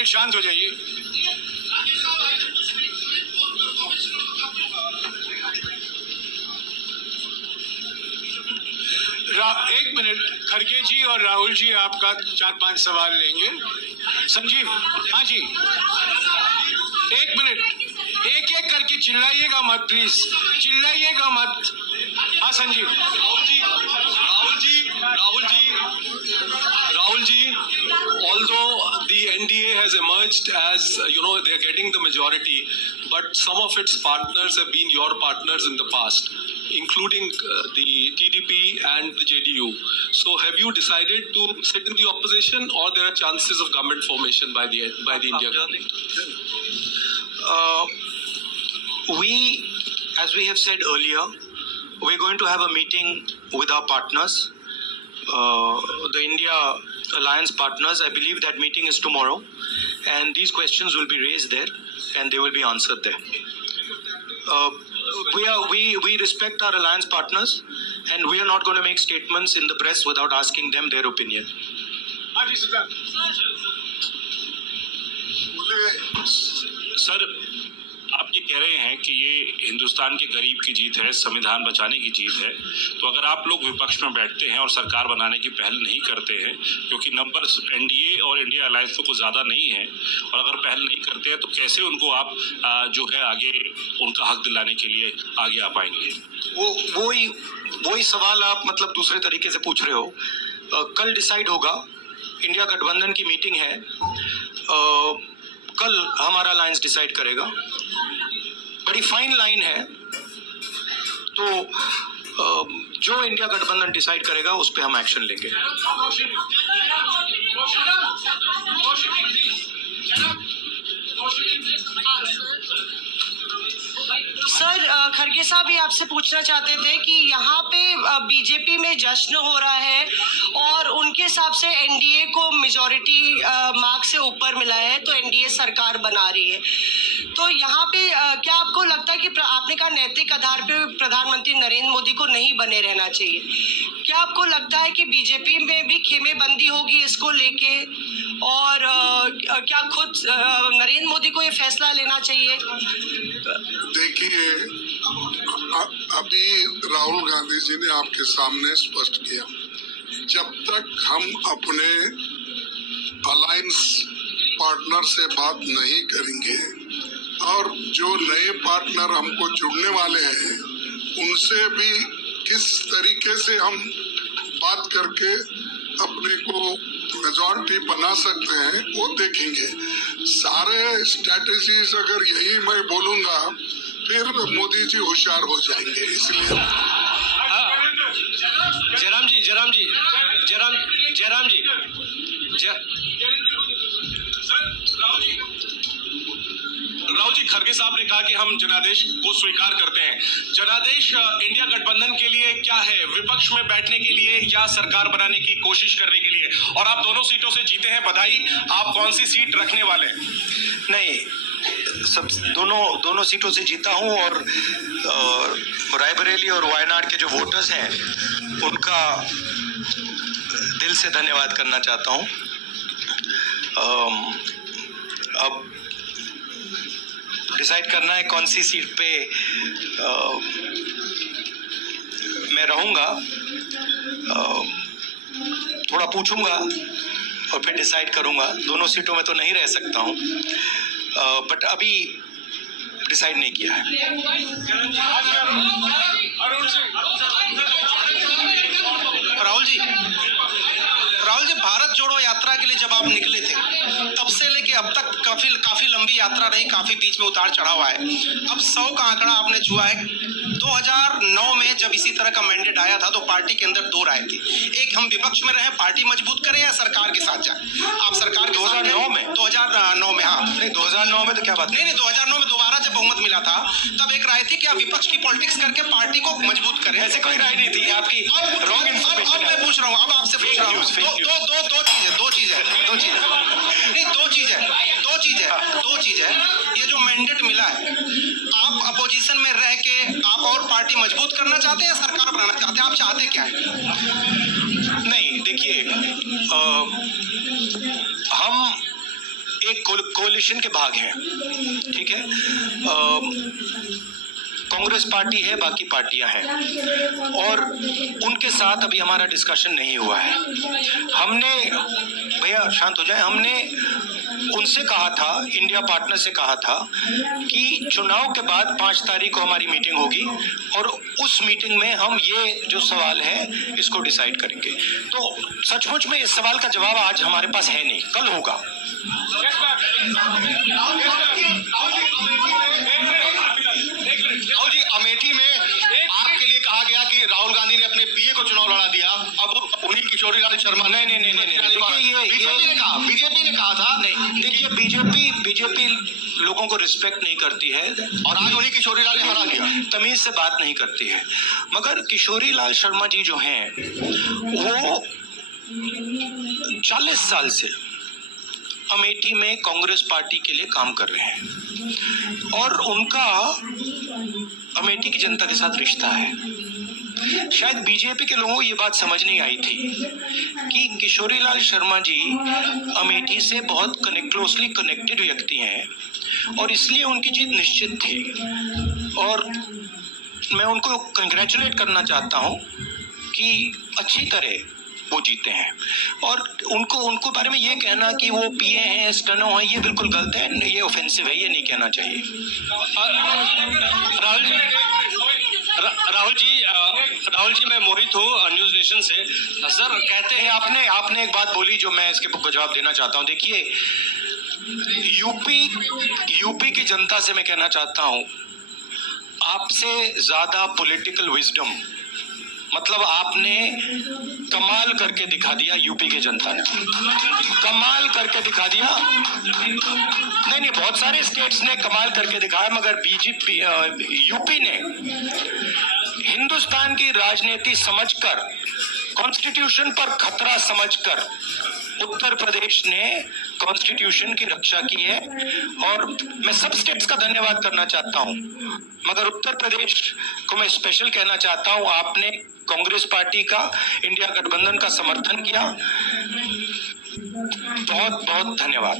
Minute शांत हो जाइए। एक मिनट, खड़गे जी और राहुल जी आपका 4-5 सवाल लेंगे। संजीव, हाँ जी, एक मिनट, एक एक करके चिल्लाइएगा मत प्लीज, चिल्लाइएगा मत। हाँ Sanjeev. Rahul ji, although the NDA has emerged as, they are getting the majority, but some of its partners have been your partners in the past, including the TDP and the JDU. So have you decided to sit in the opposition, or there are chances of government formation by the India government? As we have said earlier, we're going to have a meeting with our partners, the India Alliance partners. I believe that meeting is tomorrow, and these questions will be raised there, and they will be answered there. We respect our alliance partners, and we are not going to make statements in the press without asking them their opinion. Sir, आप ये कह रहे हैं कि ये हिंदुस्तान के गरीब की जीत है, संविधान बचाने की जीत है, तो अगर आप लोग विपक्ष में बैठते हैं और सरकार बनाने की पहल नहीं करते हैं, क्योंकि नंबर एनडीए और इंडिया अलायंस तो कुछ ज़्यादा नहीं है, और अगर पहल नहीं करते हैं तो कैसे उनको आप जो है आगे उनका हक दिलाने के लिए आगे आ पाएंगे? वही सवाल आप मतलब दूसरे तरीके से पूछ रहे हो। कल डिसाइड होगा, इंडिया गठबंधन की मीटिंग है, कल हमारा अलायंस डिसाइड करेगा। बड़ी फाइन लाइन है, तो जो इंडिया गठबंधन डिसाइड करेगा उस पे हम एक्शन लेंगे। सर, खड़गे साहब ये आपसे पूछना चाहते थे कि यहाँ पे बीजेपी में जश्न हो रहा है और उनके हिसाब से एनडीए को मेजॉरिटी मार्क से ऊपर मिला है, तो एनडीए सरकार बना रही है। तो यहाँ पे क्या आपको लगता है कि आपने कहा नैतिक आधार पे प्रधानमंत्री नरेंद्र मोदी को नहीं बने रहना चाहिए, क्या आपको लगता है कि बीजेपी में भी खेमेबंदी होगी इसको लेके, और क्या खुद नरेंद्र मोदी को ये फैसला लेना चाहिए? देखिए, अभी राहुल गांधी जी ने आपके सामने स्पष्ट किया, जब तक हम अपने अलायंस पार्टनर से बात नहीं करेंगे और जो नए पार्टनर हमको जुड़ने वाले हैं उनसे भी किस तरीके से हम बात करके अपने को मेजॉरिटी बना सकते हैं वो देखेंगे। सारे स्ट्रैटेजीज अगर यही मैं बोलूंगा फिर मोदी जी होशियार हो जाएंगे, इसलिए जयराम जी राहुल जी, खड़गे साहब ने कहा कि हम जनादेश को स्वीकार करते हैं। जनादेश इंडिया गठबंधन के लिए क्या है? विपक्ष में बैठने के लिए या सरकार बनाने की कोशिश करने के लिए? और आप दोनों सीटों से जीते हैं, बधाई। आप कौन सी सीट रखने वाले हैं? नहीं, सब दोनों सीटों से जीता हूं, और रायबरेली और वायनाड के जो वोटर्स हैं उनका दिल से धन्यवाद करना चाहता हूं। अब डिसाइड करना है कौन सी सीट पे मैं रहूंगा, थोड़ा पूछूंगा और फिर डिसाइड करूंगा। दोनों सीटों में तो नहीं रह सकता हूं, बट अभी डिसाइड नहीं किया है। राहुल जी, भारत जोड़ो यात्रा के लिए जब आप निकले थे तब से लेके अब तक काफी लंबी यात्रा रही, काफी बीच में उतार चढ़ाव आए। अब 100 का आंकड़ा आपने छुआ है। 2009 में जब इसी तरह का मैंडेट आया था तो पार्टी के अंदर दो राय थी, एक हम विपक्ष में रहें, पार्टी मजबूत करें, या सरकार के साथ जाए। आप सरकार के 2009 में? 2009 में, हाँ। नहीं, 2009 में तो क्या बात? नहीं, 2009 में दोबारा जब बहुमत मिला था तब एक राय थी कि आप विपक्ष की पॉलिटिक्स करके पार्टी को मजबूत करें। ऐसे कोई राय नहीं थी आपकी। अब मैं पूछ रहा हूँ, अब आपसे पूछ रहा हूँ, दो चीज है। ये जो मैंडेट मिला है, आप अपोजिशन में रह के आप और पार्टी मजबूत करना चाहते हैं या सरकार बनाना चाहते हैं? आप चाहते क्या है? नहीं, देखिए, हम एक कोलिशन के भाग हैं, ठीक है। कांग्रेस पार्टी है, बाकी पार्टियां हैं, और उनके साथ अभी हमारा डिस्कशन नहीं हुआ है। हमने, भैया शांत हो जाए, हमने उनसे कहा था, इंडिया पार्टनर से कहा था कि चुनाव के बाद 5 तारीख को हमारी मीटिंग होगी और उस मीटिंग में हम ये जो सवाल है इसको डिसाइड करेंगे। तो सचमुच में इस सवाल का जवाब आज हमारे पास है नहीं, कल होगा। राहुल जी, अमेठी में आपके लिए कहा गया कि राहुल गांधी ने अपने पीए को चुनाव लड़ा दिया, अब उन्हीं किशोरीलाल शर्मा ने। नहीं, बीजेपी ने कहा था। नहीं, देखिए, बीजेपी लोगों को रिस्पेक्ट नहीं करती है और आज उन्हीं किशोरीलाल ने हरा दिया। तमीज से बात नहीं करती है। मगर किशोरीलाल शर्मा जी जो हैं वो 40 साल से अमेठी में कांग्रेस पार्टी के लिए काम कर रहे हैं और उनका अमेठी की जनता के साथ रिश्ता है। शायद बीजेपी के लोगों को ये बात समझ नहीं आई थी कि किशोरीलाल शर्मा जी अमेठी से बहुत क्लोजली कनेक्टेड व्यक्ति हैं और इसलिए उनकी जीत निश्चित थी। और मैं उनको कंग्रेचुलेट करना चाहता हूं कि अच्छी तरह वो जीते हैं। और उनको बारे में ये कहना कि वो पीए हैं, स्टनो हैं, ये बिल्कुल गलत है, ये ऑफेंसिव है, ये नहीं कहना चाहिए। राहुल जी, मैं मोहित हूँ न्यूज नेशन से। सर, कहते हैं आपने एक बात बोली जो मैं इसके को जवाब देना चाहता हूँ। देखिए, यूपी की जनता से मैं कहना चाहता हूँ, आपसे ज्यादा पॉलिटिकल विजडम, मतलब आपने कमाल करके दिखा दिया। यूपी की जनता ने कमाल करके दिखा दिया। नहीं, बहुत सारे स्टेट्स ने कमाल करके दिखाया, मगर बीजेपी यूपी ने हिंदुस्तान की राजनीति समझकर, कॉन्स्टिट्यूशन पर खतरा समझकर उत्तर प्रदेश ने कॉन्स्टिट्यूशन की रक्षा की है। और मैं सब स्टेट्स का धन्यवाद करना चाहता हूं, मगर उत्तर प्रदेश को मैं स्पेशल कहना चाहता हूं, आपने कांग्रेस पार्टी का, इंडिया गठबंधन का समर्थन किया। बहुत बहुत धन्यवाद।